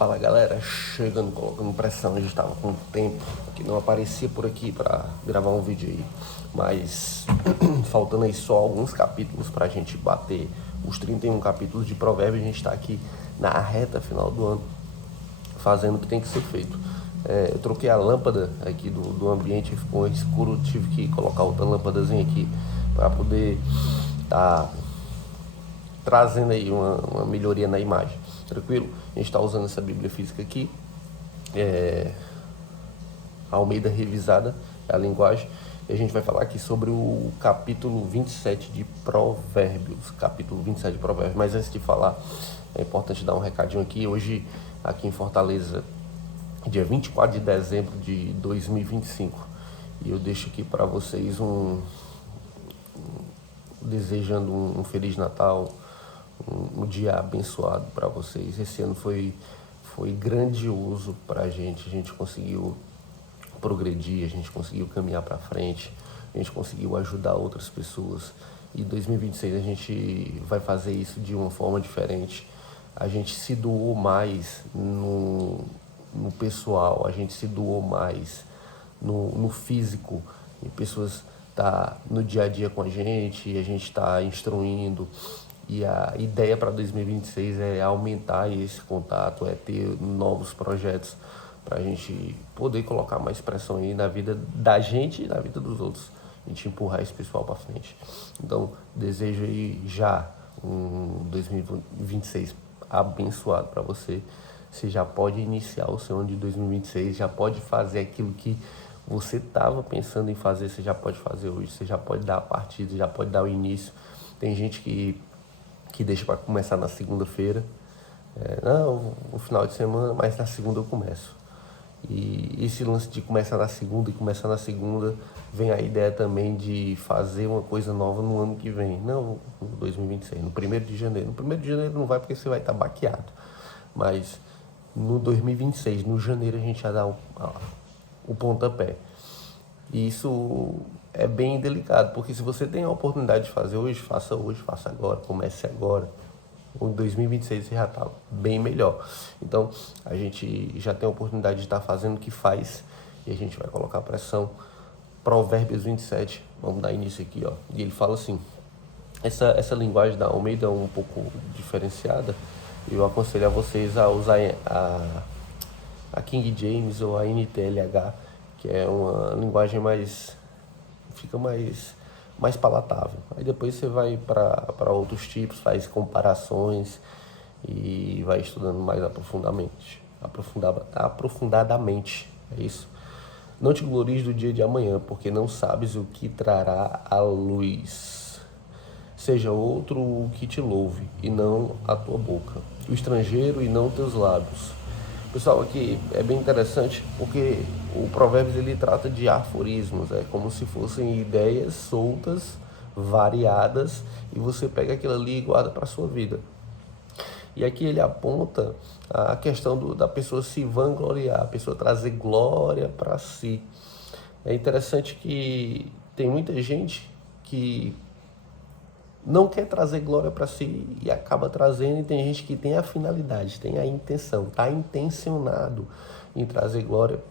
Fala galera, chegando, colocando pressão, a gente tava com tempo que não aparecia por aqui pra gravar um vídeo aí, mas faltando aí só alguns capítulos pra gente bater os 31 capítulos de Provérbios. A gente tá aqui na reta final do ano, fazendo o que tem que ser feito. Eu troquei a lâmpada aqui do ambiente, ficou escuro, tive que colocar outra lâmpadazinha aqui para poder tá trazendo aí uma melhoria na imagem. Tranquilo? A gente está usando essa Bíblia física aqui, Almeida revisada, é a linguagem. E a gente vai falar aqui sobre o capítulo 27 de Provérbios. Capítulo 27 de Provérbios. Mas antes de falar, é importante dar um recadinho aqui. Hoje, aqui em Fortaleza, dia 24 de dezembro de 2025. E eu deixo aqui para vocês desejando um Feliz Natal, um dia abençoado para vocês. Esse ano foi grandioso para a gente conseguiu progredir, a gente conseguiu caminhar para frente, a gente conseguiu ajudar outras pessoas. E 2026 a gente vai fazer isso de uma forma diferente. A gente se doou mais no pessoal, a gente se doou mais no físico, e pessoas tá no dia a dia com a gente está instruindo. E a ideia para 2026 é aumentar esse contato, é ter novos projetos para a gente poder colocar mais pressão aí na vida da gente e na vida dos outros. A gente empurrar esse pessoal para frente. Então, desejo aí já um 2026 abençoado para você. Você já pode iniciar o seu ano de 2026, já pode fazer aquilo que você estava pensando em fazer, você já pode fazer hoje, você já pode dar a partida, já pode dar o início. Tem gente que deixa para começar na segunda-feira, não, no final de semana, mas na segunda eu começo. E esse lance de começar na segunda e começar na segunda, vem a ideia também de fazer uma coisa nova no ano que vem. Não, no 2026, no 1º de janeiro. No 1º de janeiro não vai porque você vai estar baqueado. Mas no 2026, no janeiro, a gente já dá o pontapé. E isso é bem delicado, porque se você tem a oportunidade de fazer hoje, faça agora, comece agora. O 2026 você já está bem melhor. Então, a gente já tem a oportunidade de estar fazendo o que faz e a gente vai colocar pressão. Provérbios 27, vamos dar início aqui, ó. E ele fala assim, essa linguagem da Almeida é um pouco diferenciada. Eu aconselho a vocês a usar a King James ou a NTLH, que é uma linguagem fica mais palatável. Aí depois você vai para outros tipos, faz comparações e vai estudando mais aprofundadamente, é isso. Não te glories do dia de amanhã, porque não sabes o que trará a luz. Seja outro o que te louve, e não a tua boca. O estrangeiro e não teus lábios. Pessoal, aqui é bem interessante porque o Provérbios ele trata de aforismos, é como se fossem ideias soltas, variadas, e você pega aquilo ali e guarda para a sua vida. E aqui ele aponta a questão da pessoa se vangloriar, a pessoa trazer glória para si. É interessante que tem muita gente que não quer trazer glória para si e acaba trazendo, e tem gente que tem a finalidade, tem a intenção, está intencionado em trazer glória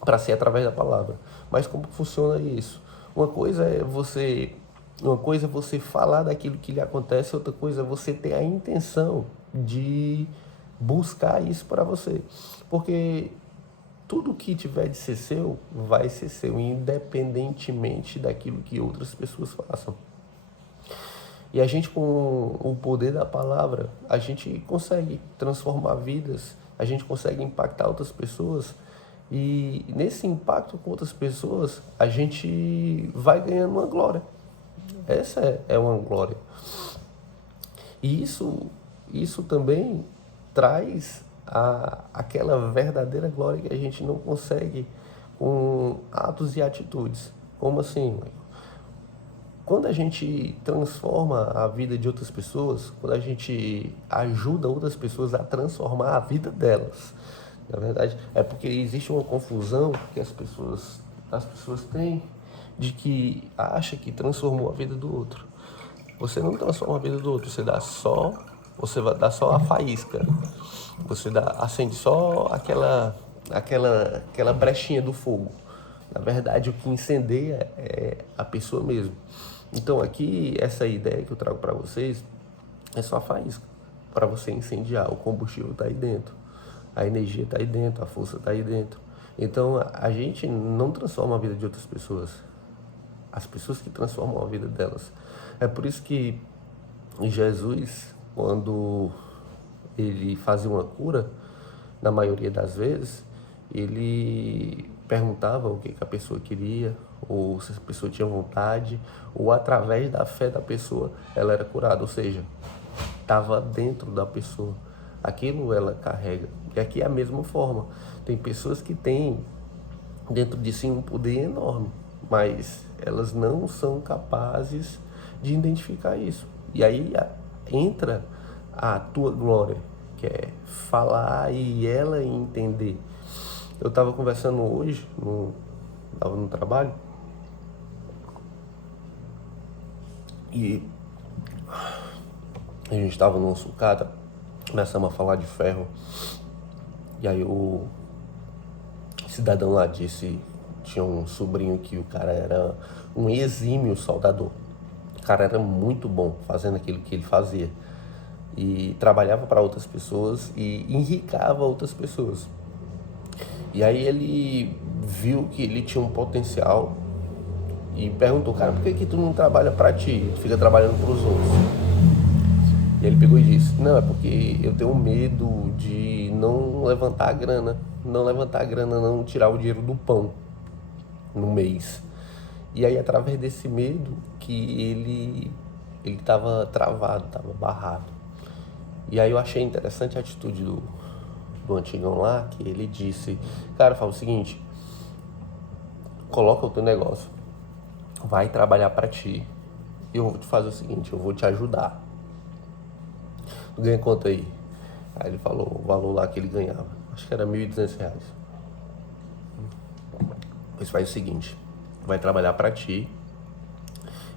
para si através da palavra. Mas como funciona isso? Uma coisa é você falar daquilo que lhe acontece, outra coisa é você ter a intenção de buscar isso para você. Porque tudo que tiver de ser seu, vai ser seu, independentemente daquilo que outras pessoas façam. E a gente, com o poder da palavra, a gente consegue transformar vidas, a gente consegue impactar outras pessoas. E nesse impacto com outras pessoas, a gente vai ganhando uma glória. Essa é uma glória. E isso também traz aquela verdadeira glória que a gente não consegue com atos e atitudes. Como assim? Quando a gente transforma a vida de outras pessoas, quando a gente ajuda outras pessoas a transformar a vida delas, na verdade, é porque existe uma confusão que as pessoas têm de que acha que transformou a vida do outro. Você não transforma a vida do outro, você vai dar só a faísca. Você acende só aquela brechinha do fogo. Na verdade, o que incendeia é a pessoa mesmo. Então aqui, essa ideia que eu trago para vocês é só a faísca para você incendiar. O combustível está aí dentro, a energia está aí dentro, a força está aí dentro. Então a gente não transforma a vida de outras pessoas, as pessoas que transformam a vida delas. É por isso que Jesus, quando ele fazia uma cura, na maioria das vezes, ele perguntava o que a pessoa queria, ou se a pessoa tinha vontade, ou através da fé da pessoa ela era curada, ou seja, estava dentro da pessoa. Aquilo ela carrega. E aqui é a mesma forma. Tem pessoas que têm dentro de si um poder enorme, mas elas não são capazes de identificar isso. E aí entra a tua glória, que é falar e ela entender. Eu estava conversando hoje, estava no trabalho, e a gente estava numa sucata, começamos a falar de ferro, e aí o cidadão lá disse, tinha um sobrinho que o cara era um exímio soldador. O cara era muito bom fazendo aquilo que ele fazia. E trabalhava para outras pessoas e enricava outras pessoas. E aí ele viu que ele tinha um potencial e perguntou, cara, por que tu não trabalha para ti? Tu fica trabalhando para os outros. E ele pegou e disse, não, é porque eu tenho medo de não levantar a grana, não tirar o dinheiro do pão no mês. E aí, através desse medo, que ele estava travado, estava barrado. E aí eu achei interessante a atitude do antigão lá, que ele disse, cara, fala o seguinte, coloca o teu negócio, vai trabalhar para ti, eu vou te fazer o seguinte, eu vou te ajudar. Tu ganha quanto aí? Aí ele falou o valor lá que ele ganhava, acho que era R$ 1.200. Pois faz o seguinte, vai trabalhar para ti,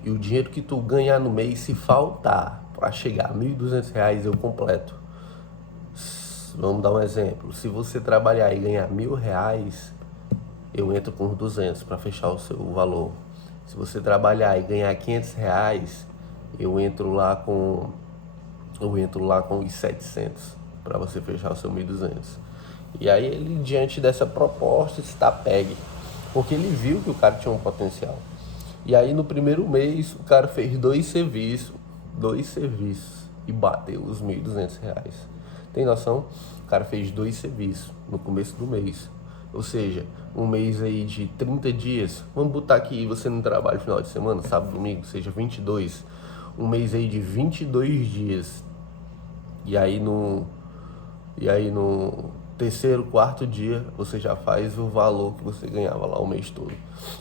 e o dinheiro que tu ganhar no mês, se faltar para chegar a R$ 1.200, eu completo. Vamos dar um exemplo. Se você trabalhar e ganhar R$ 1.000, eu entro com os 200 para fechar o seu valor. Se você trabalhar e ganhar R$ 500, eu entro lá com os 700 para você fechar o seu 1.200. E aí ele, diante dessa proposta, está pegue, porque ele viu que o cara tinha um potencial. E aí no primeiro mês o cara fez dois serviços e bateu os R$ 1.200. Tem noção? O cara fez 2 serviços no começo do mês. Ou seja, um mês aí de 30 dias. Vamos botar aqui, você não trabalha no final de semana, sábado, domingo, seja 22. Um mês aí de 22 dias. E aí no terceiro, quarto dia, você já faz o valor que você ganhava lá o mês todo.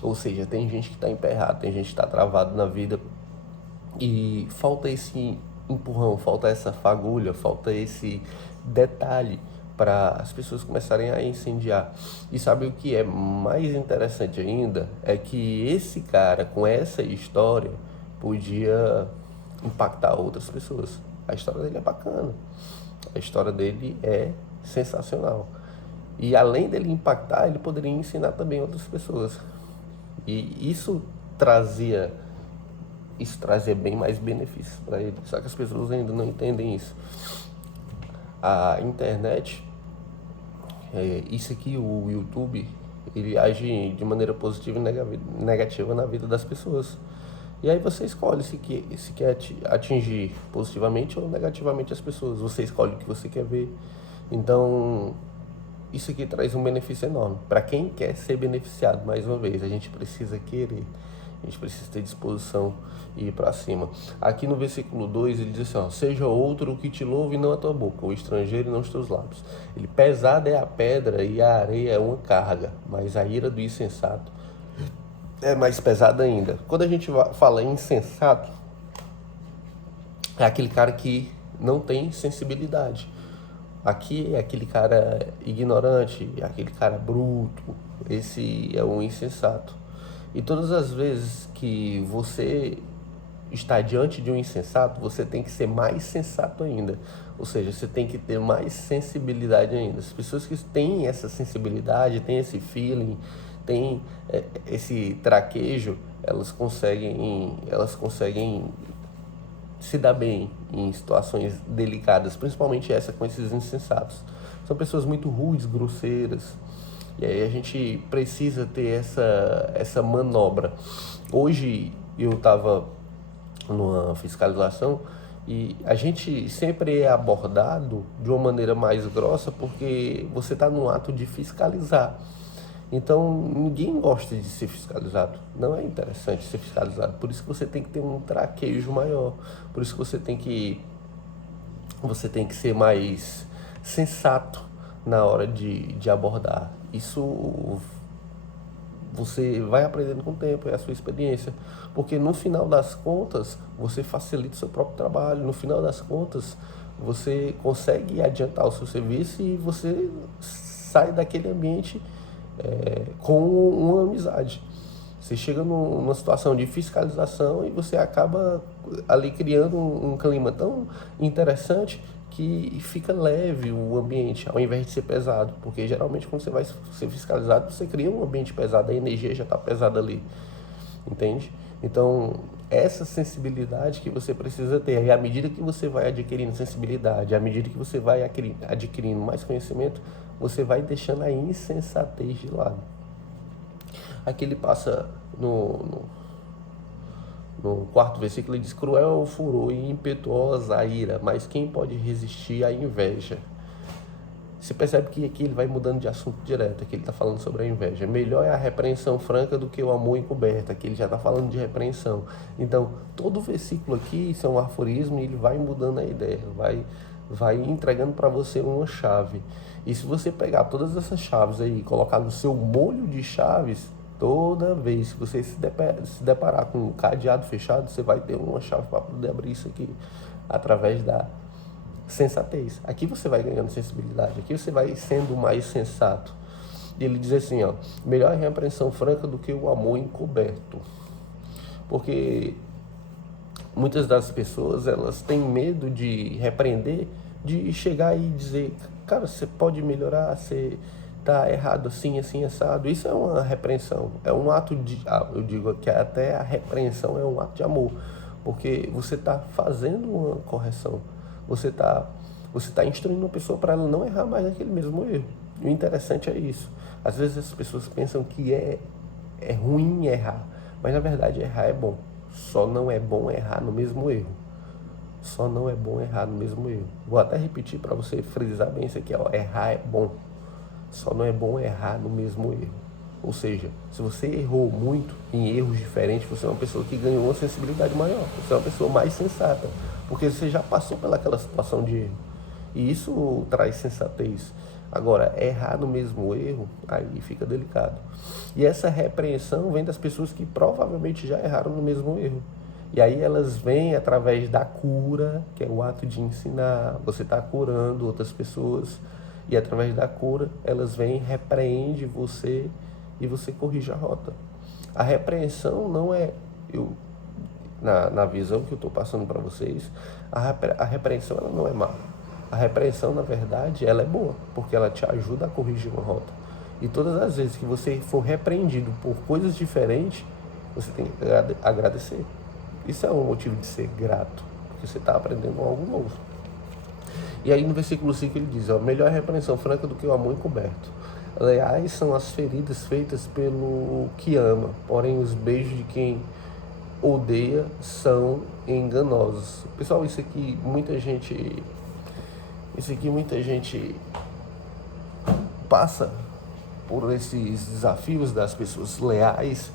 Ou seja, tem gente que está emperrado, tem gente que está travado na vida e falta esse empurrão, falta essa fagulha, falta esse detalhe para as pessoas começarem a incendiar. E sabe o que é mais interessante ainda? É que esse cara, com essa história, podia impactar outras pessoas. A história dele é bacana, a história dele é sensacional. E além dele impactar, ele poderia ensinar também outras pessoas. E isso trazia bem mais benefícios para ele. Só que as pessoas ainda não entendem isso. A internet, isso aqui, o YouTube, ele age de maneira positiva e negativa na vida das pessoas. E aí você escolhe se quer atingir positivamente ou negativamente as pessoas. Você escolhe o que você quer ver. Então, isso aqui traz um benefício enorme. Para quem quer ser beneficiado, mais uma vez, a gente precisa querer. A gente precisa ter disposição e ir para cima. Aqui no versículo 2 ele diz assim, ó, seja outro o que te louve e não a tua boca, o estrangeiro e não os teus lábios. Pesada é a pedra e a areia é uma carga, mas a ira do insensato é mais pesada ainda. Quando a gente fala em insensato, é aquele cara que não tem sensibilidade. Aqui é aquele cara ignorante, é aquele cara bruto. Esse é um insensato. E todas as vezes que você está diante de um insensato, você tem que ser mais sensato ainda. Ou seja, você tem que ter mais sensibilidade ainda. As pessoas que têm essa sensibilidade, têm esse feeling, têm esse traquejo, elas conseguem se dar bem em situações delicadas, principalmente essa com esses insensatos. São pessoas muito rudes, grosseiras, e aí a gente precisa ter essa manobra. Hoje eu estava numa fiscalização e a gente sempre é abordado de uma maneira mais grossa porque você está num ato de fiscalizar. Então ninguém gosta de ser fiscalizado, não é interessante ser fiscalizado, por isso que você tem que ter um traquejo maior, por isso que você tem que ser mais sensato na hora de abordar. Isso você vai aprendendo com o tempo, é a sua experiência. Porque no final das contas, você facilita o seu próprio trabalho, no final das contas, você consegue adiantar o seu serviço e você sai daquele ambiente com uma amizade. Você chega numa situação de fiscalização e você acaba ali criando um clima tão interessante que fica leve o ambiente, ao invés de ser pesado. Porque geralmente quando você vai ser fiscalizado, você cria um ambiente pesado, a energia já está pesada ali, entende? Então, essa sensibilidade que você precisa ter, e à medida que você vai adquirindo sensibilidade, à medida que você vai adquirindo mais conhecimento, você vai deixando a insensatez de lado. Aqui ele passa no quarto versículo, ele diz: cruel é o furor e impetuosa a ira, mas quem pode resistir à inveja? Você percebe que aqui ele vai mudando de assunto direto, aqui ele está falando sobre a inveja. Melhor é a repreensão franca do que o amor encoberto, aqui ele já está falando de repreensão. Então, todo versículo aqui, isso é um aforismo e ele vai mudando a ideia, vai entregando para você uma chave. E se você pegar todas essas chaves aí e colocar no seu molho de chaves, toda vez que você se deparar com um cadeado fechado, você vai ter uma chave para poder abrir isso aqui, através da sensatez. Aqui você vai ganhando sensibilidade, aqui você vai sendo mais sensato. E ele diz assim, ó: melhor é a repreensão franca do que o amor encoberto. Porque muitas das pessoas, elas têm medo de repreender, de chegar e dizer: cara, você pode melhorar, você tá errado assim, assim, assado. Isso é uma repreensão, é um ato de, eu digo que até a repreensão é um ato de amor, porque você está fazendo uma correção, você tá instruindo uma pessoa para ela não errar mais naquele mesmo erro. E o interessante é isso. Às vezes as pessoas pensam que é ruim errar, mas na verdade errar é bom. Só não é bom errar no mesmo erro. Só não é bom errar no mesmo erro. Vou até repetir para você frisar bem isso aqui, ó: errar é bom. Só não é bom errar no mesmo erro. Ou seja, se você errou muito em erros diferentes, você é uma pessoa que ganhou uma sensibilidade maior. Você é uma pessoa mais sensata, porque você já passou pelaquela situação de erro. E isso traz sensatez. Agora, errar no mesmo erro, aí fica delicado. E essa repreensão vem das pessoas que provavelmente já erraram no mesmo erro. E aí elas vêm através da cura, que é o ato de ensinar. Você está curando outras pessoas. E através da cura, elas vêm, repreende você e você corrige a rota. A repreensão não é... Na visão que eu estou passando para vocês, a repreensão ela não é má. A repreensão, na verdade, ela é boa, porque ela te ajuda a corrigir uma rota. E todas as vezes que você for repreendido por coisas diferentes, você tem que agradecer. Isso é um motivo de ser grato, porque você está aprendendo algo novo. E aí no versículo 5 ele diz, ó: melhor é a repreensão franca do que o amor encoberto. Leais são as feridas feitas pelo que ama, porém os beijos de quem odeia são enganosos. Pessoal, isso aqui muita gente passa por esses desafios das pessoas leais,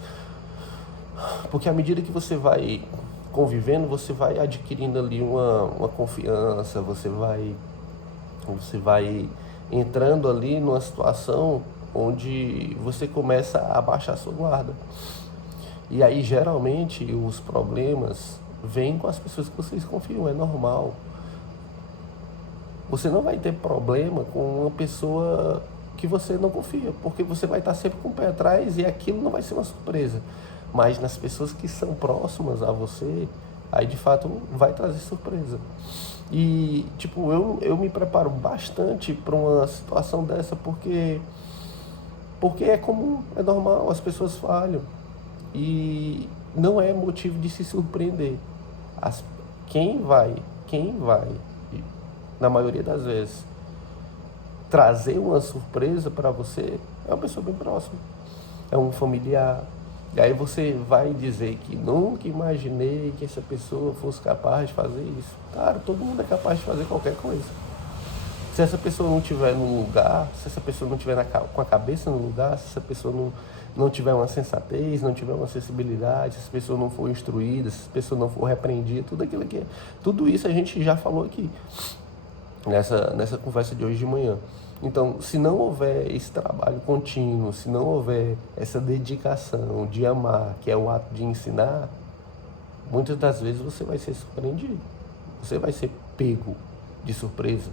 porque à medida que você vai convivendo, você vai adquirindo ali uma confiança, você vai entrando ali numa situação onde você começa a baixar sua guarda. E aí geralmente os problemas vêm com as pessoas que vocês confiam, é normal. Você não vai ter problema com uma pessoa que você não confia, porque você vai estar sempre com o pé atrás e aquilo não vai ser uma surpresa. Mas nas pessoas que são próximas a você, aí de fato vai trazer surpresa. E, tipo, eu me preparo bastante para uma situação dessa porque é comum, é normal, as pessoas falham. E não é motivo de se surpreender. As, quem vai, na maioria das vezes, trazer uma surpresa para você é uma pessoa bem próxima, é um familiar. E aí você vai dizer que nunca imaginei que essa pessoa fosse capaz de fazer isso. Cara, todo mundo é capaz de fazer qualquer coisa. Se essa pessoa não estiver no lugar, se essa pessoa não estiver com a cabeça no lugar, se essa pessoa não tiver uma sensatez, não tiver uma sensibilidade, se essa pessoa não for instruída, se essa pessoa não for repreendida, tudo isso a gente já falou aqui nessa conversa de hoje de manhã. Então, se não houver esse trabalho contínuo, se não houver essa dedicação de amar, que é o ato de ensinar, muitas das vezes você vai ser surpreendido, você vai ser pego de surpresa.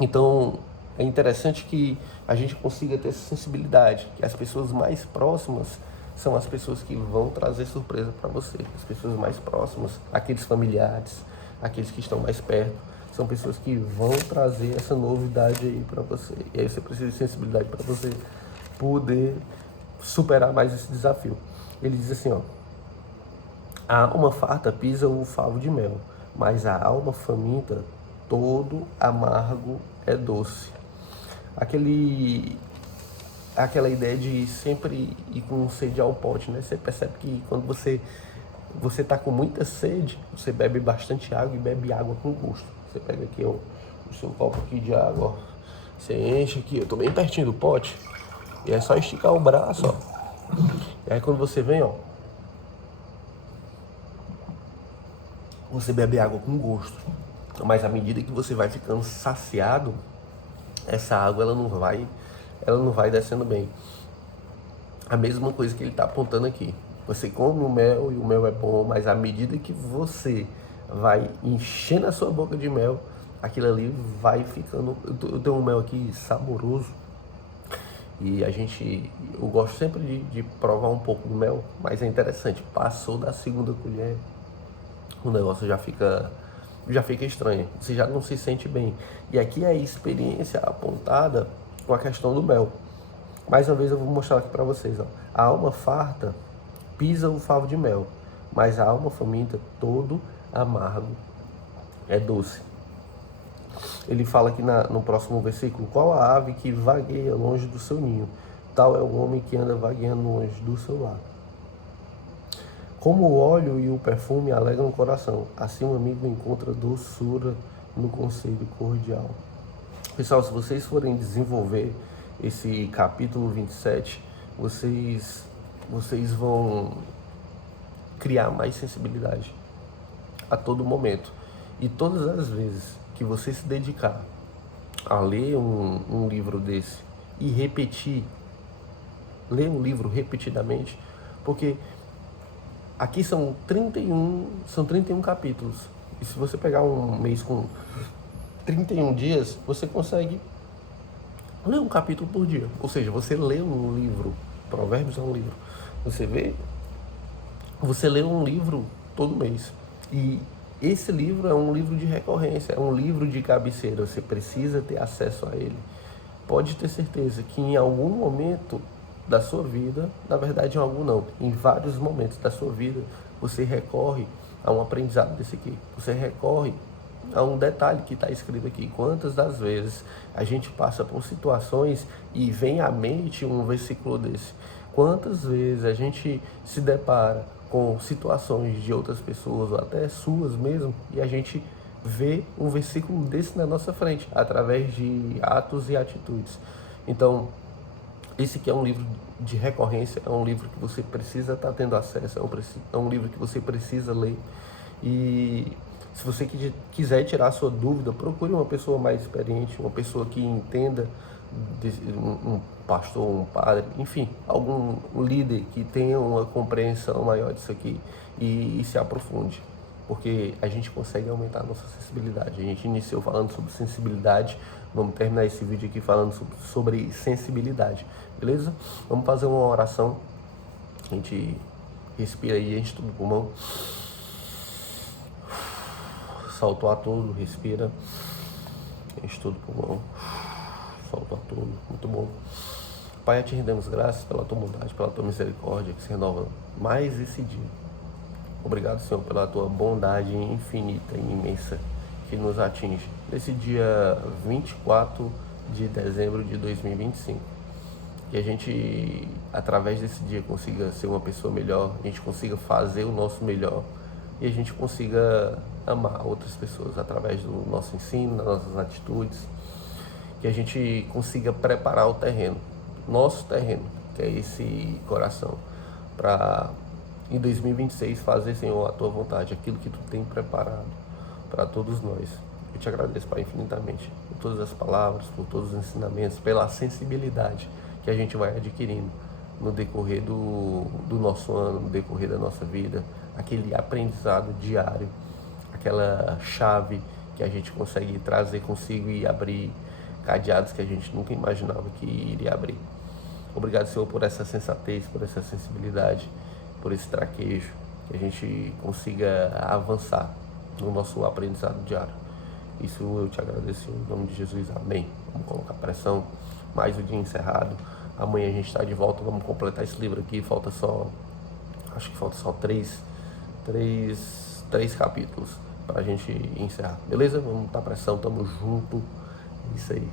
Então, é interessante que a gente consiga ter essa sensibilidade, que as pessoas mais próximas são as pessoas que vão trazer surpresa para você. As pessoas mais próximas, aqueles familiares, aqueles que estão mais perto, são pessoas que vão trazer essa novidade aí para você. E aí você precisa de sensibilidade para você poder superar mais esse desafio. Ele diz assim, ó: a alma farta pisa o favo de mel, mas a alma faminta todo amargo é doce. Aquela ideia de sempre ir com sede ao pote, né? Você percebe que quando você está com muita sede, você bebe bastante água e bebe água com gosto. Você pega aqui o seu copo aqui de água, ó. Você enche aqui, eu tô bem pertinho do pote, e é só esticar o braço, ó. E aí quando você vem, ó, você bebe água com gosto. Mas à medida que você vai ficando saciado, essa água ela não vai descendo bem. A mesma coisa que ele está apontando aqui. Você come o mel e o mel é bom, mas à medida que você vai enchendo a sua boca de mel, aquilo ali vai ficando... Eu tenho um mel aqui saboroso e eu gosto sempre de provar um pouco do mel, mas é interessante, passou da segunda colher, o negócio já fica estranho, você já não se sente bem. E aqui é a experiência apontada com a questão do mel. Mais uma vez eu vou mostrar aqui para vocês, ó. A alma farta pisa o favo de mel, mas a alma faminta todo amargo é doce. Ele fala aqui no próximo versículo: qual a ave que vagueia longe do seu ninho? Tal é o homem que anda vagueando longe do seu lar. Como o óleo e o perfume alegram o coração, assim um amigo encontra doçura no conselho cordial. Pessoal, se vocês forem desenvolver esse capítulo 27, vocês vão criar mais sensibilidade a todo momento. E todas as vezes que você se dedicar a ler um livro desse e ler um livro repetidamente, porque aqui são 31 capítulos. E se você pegar um mês com 31 dias, você consegue ler um capítulo por dia. Ou seja, você lê um livro. Provérbios é um livro. Você lê um livro todo mês. E esse livro é um livro de recorrência, é um livro de cabeceira. Você precisa ter acesso a ele. Pode ter certeza que em algum momento da sua vida, na verdade em algum não, em vários momentos da sua vida, você recorre a um aprendizado desse aqui. Você recorre a um detalhe que está escrito aqui. Quantas das vezes a gente passa por situações e vem à mente um versículo desse? Quantas vezes a gente se depara com situações de outras pessoas, ou até suas mesmo, e a gente vê um versículo desse na nossa frente, através de atos e atitudes. Então, esse aqui é um livro de recorrência, é um livro que você precisa estar tendo acesso, é um livro que você precisa ler. E se você quiser tirar a sua dúvida, procure uma pessoa mais experiente, uma pessoa que entenda, um pastor, um padre, enfim, algum líder que tenha uma compreensão maior disso aqui e se aprofunde, porque a gente consegue aumentar a nossa sensibilidade. A gente iniciou falando sobre sensibilidade, vamos terminar esse vídeo aqui falando sobre sensibilidade, beleza? Vamos fazer uma oração, a gente respira aí, enche todo o pulmão. Solta o ar todo, respira. Enche todo o pulmão. Solta o ar todo. Muito bom. Pai, a Te rendemos graças pela Tua bondade, pela Tua misericórdia que se renova mais esse dia. Obrigado, Senhor, pela Tua bondade infinita e imensa que nos atinge. Nesse dia 24 de dezembro de 2025. Que a gente, através desse dia, consiga ser uma pessoa melhor, a gente consiga fazer o nosso melhor e a gente consiga amar outras pessoas através do nosso ensino, das nossas atitudes, que a gente consiga preparar o terreno, nosso terreno, que é esse coração, para em 2026 fazer, Senhor, a Tua vontade, aquilo que Tu tem preparado para todos nós. Eu Te agradeço, Pai, infinitamente, por todas as palavras, por todos os ensinamentos, pela sensibilidade que a gente vai adquirindo no decorrer do nosso ano, no decorrer da nossa vida, aquele aprendizado diário, aquela chave que a gente consegue trazer consigo e abrir cadeados que a gente nunca imaginava que iria abrir. Obrigado, Senhor, por essa sensatez, por essa sensibilidade, por esse traquejo, que a gente consiga avançar no nosso aprendizado diário. Isso eu Te agradeço em nome de Jesus, amém. Vamos colocar pressão, mais um dia encerrado. Amanhã a gente está de volta, vamos completar esse livro aqui. Acho que falta só três capítulos para a gente encerrar. Beleza? Vamos botar pressão, tamo junto. É isso aí.